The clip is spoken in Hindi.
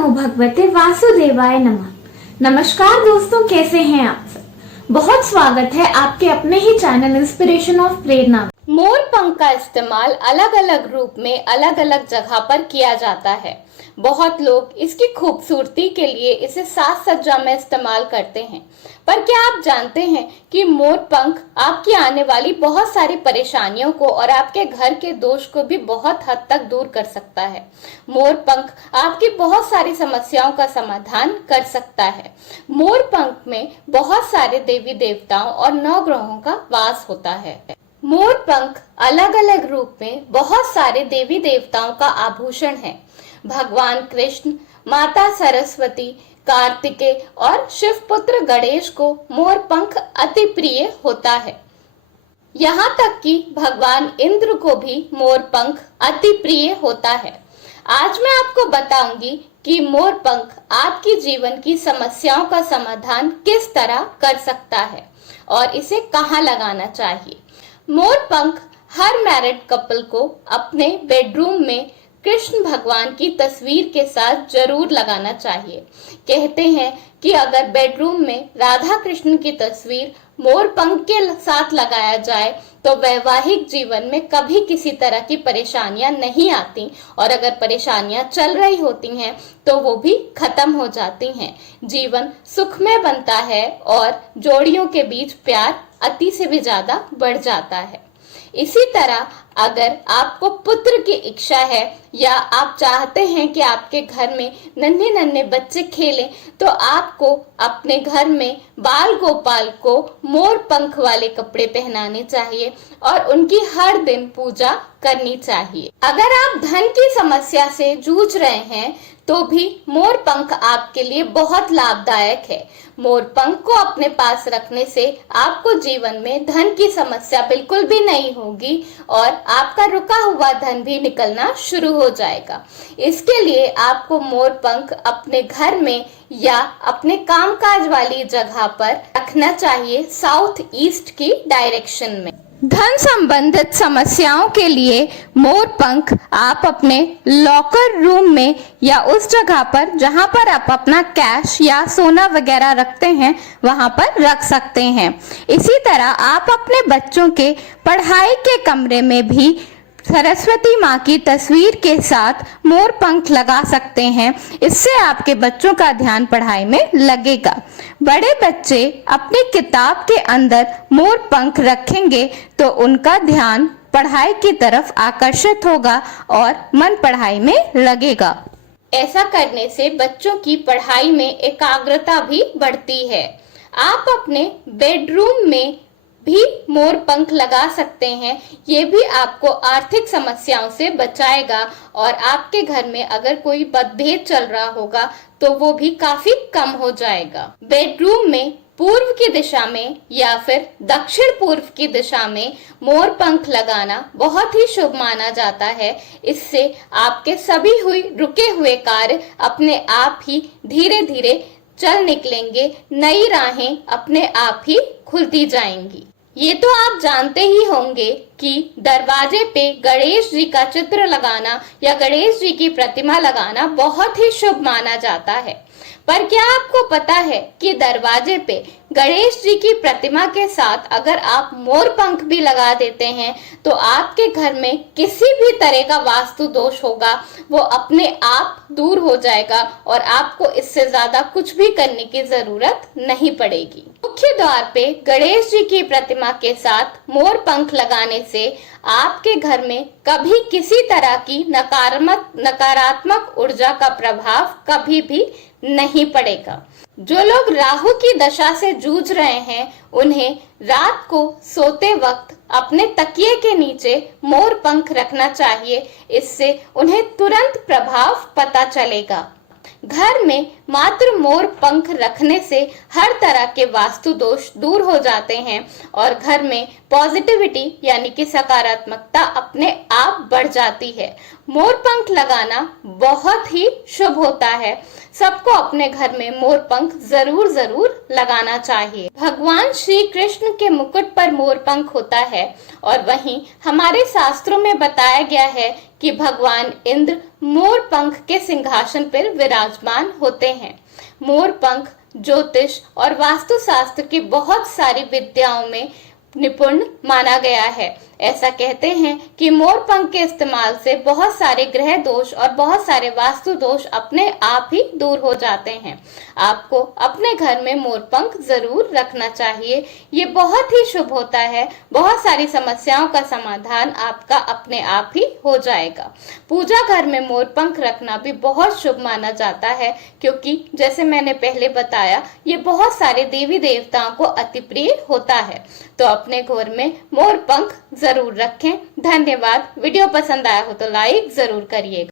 नमो भगवते वासुदेवाय नमः। नमस्कार दोस्तों, कैसे हैं आप सब। बहुत स्वागत है आपके अपने ही चैनल इंस्पिरेशन ऑफ प्रेरणा। मोर पंख का इस्तेमाल अलग अलग रूप में अलग अलग जगह पर किया जाता है। बहुत लोग इसकी खूबसूरती के लिए इसे साज सज्जा में इस्तेमाल करते हैं, पर क्या आप जानते हैं कि मोर पंख आपकी आने वाली बहुत सारी परेशानियों को और आपके घर के दोष को भी बहुत हद तक दूर कर सकता है। मोर पंख आपकी बहुत सारी समस्याओं का समाधान कर सकता है। मोर पंख में बहुत सारे देवी देवताओं और नवग्रहों का वास होता है। मोर पंख अलग अलग रूप में बहुत सारे देवी देवताओं का आभूषण है। भगवान कृष्ण, माता सरस्वती, कार्तिकेय और शिव पुत्र गणेश को मोर पंख अति प्रिय होता है। यहाँ तक कि भगवान इंद्र को भी मोर पंख अति प्रिय होता है। आज मैं आपको बताऊंगी कि मोर पंख आपकी जीवन की समस्याओं का समाधान किस तरह कर सकता है और इसे कहाँ लगाना चाहिए। मोर पंख हर मैरिड कपल को अपने बेडरूम में कृष्ण भगवान की तस्वीर के साथ जरूर लगाना चाहिए। कहते हैं कि अगर बेडरूम में राधा कृष्ण की तस्वीर मोर पंख के साथ लगाया जाए तो वैवाहिक जीवन में कभी किसी तरह की परेशानियां नहीं आती, और अगर परेशानियां चल रही होती हैं तो वो भी खत्म हो जाती हैं। जीवन सुखमय बनता है और जोड़ियों के बीच प्यार अति से भी ज्यादा बढ़ जाता है। इसी तरह अगर आपको पुत्र की इच्छा है या आप चाहते हैं कि आपके घर में नन्हे नन्हे बच्चे खेलें, तो आपको अपने घर में बाल गोपाल को मोर पंख वाले कपड़े पहनाने चाहिए और उनकी हर दिन पूजा करनी चाहिए। अगर आप धन की समस्या से जूझ रहे हैं तो भी मोर पंख आपके लिए बहुत लाभदायक है। मोर पंख को अपने पास रखने से आपको जीवन में धन की समस्या बिल्कुल भी नहीं होगी और आपका रुका हुआ धन भी निकलना शुरू हो जाएगा। इसके लिए आपको मोर पंख अपने घर में या अपने कामकाज वाली जगह पर रखना चाहिए, साउथ ईस्ट की डायरेक्शन में। धन संबंधित समस्याओं के लिए मोर पंख आप अपने लॉकर रूम में या उस जगह पर जहां पर आप अपना कैश या सोना वगैरह रखते हैं वहां पर रख सकते हैं। इसी तरह आप अपने बच्चों के पढ़ाई के कमरे में भी सरस्वती माँ की तस्वीर के साथ मोर पंख लगा सकते हैं। इससे आपके बच्चों का ध्यान पढ़ाई में लगेगा। बड़े बच्चे अपनी किताब के अंदर मोर पंख रखेंगे तो उनका ध्यान पढ़ाई की तरफ आकर्षित होगा और मन पढ़ाई में लगेगा। ऐसा करने से बच्चों की पढ़ाई में एकाग्रता भी बढ़ती है। आप अपने बेडरूम में भी मोर पंख लगा सकते हैं। ये भी आपको आर्थिक समस्याओं से बचाएगा और आपके घर में अगर कोई मतभेद चल रहा होगा तो वो भी काफी कम हो जाएगा। बेडरूम में पूर्व की दिशा में या फिर दक्षिण पूर्व की दिशा में मोर पंख लगाना बहुत ही शुभ माना जाता है। इससे आपके सभी रुके हुए कार्य अपने आप ही धीरे धीरे चल निकलेंगे, नई राहें अपने आप ही खुलती जाएंगी। ये तो आप जानते ही होंगे कि दरवाजे पे गणेश जी का चित्र लगाना या गणेश जी की प्रतिमा लगाना बहुत ही शुभ माना जाता है। पर क्या आपको पता है कि दरवाजे पे गणेश जी की प्रतिमा के साथ अगर आप मोर पंख भी लगा देते हैं तो आपके घर में किसी भी तरह का वास्तु दोष होगा वो अपने आप दूर हो जाएगा और आपको इससे ज्यादा कुछ भी करने की जरूरत नहीं पड़ेगी। मुख्य द्वार पे गणेश जी की प्रतिमा के साथ मोर पंख लगाने से आपके घर में कभी किसी तरह की नकारात्मक ऊर्जा का प्रभाव कभी भी नहीं पड़ेगा। जो लोग राहु की दशा से जूझ रहे हैं उन्हें रात को सोते वक्त अपने तकिए के नीचे मोर पंख रखना चाहिए। इससे उन्हें तुरंत प्रभाव पता चलेगा। घर में मात्र मोर पंख रखने से हर तरह के वास्तु दोष दूर हो जाते हैं और घर में पॉजिटिविटी यानी कि सकारात्मकता अपने आप बढ़ जाती है। मोर पंख लगाना बहुत ही शुभ होता है। सबको अपने घर में मोर पंख जरूर जरूर लगाना चाहिए। भगवान श्री कृष्ण के मुकुट पर मोर पंख होता है और वहीं हमारे शास्त्रों में बताया गया है कि भगवान इंद्र मोर पंख के सिंहासन पर विराजमान होते हैं। मोर पंख ज्योतिष और वास्तुशास्त्र की बहुत सारी विद्याओं में निपुण माना गया है। ऐसा कहते हैं कि मोर पंख के इस्तेमाल से बहुत सारे ग्रह दोष और बहुत सारे वास्तु दोष अपने आप ही दूर हो जाते हैं। आपको अपने घर में मोर पंख जरूर रखना चाहिए। ये बहुत ही शुभ होता है। बहुत सारी समस्याओं का समाधान आपका अपने आप ही हो जाएगा। पूजा घर में मोर पंख रखना भी बहुत शुभ माना जाता है, क्योंकि जैसे मैंने पहले बताया, ये बहुत सारे देवी देवताओं को अति प्रिय होता है। तो अपने घर में मोर पंख जरूर रखें। धन्यवाद। वीडियो पसंद आया हो तो लाइक जरूर करिएगा।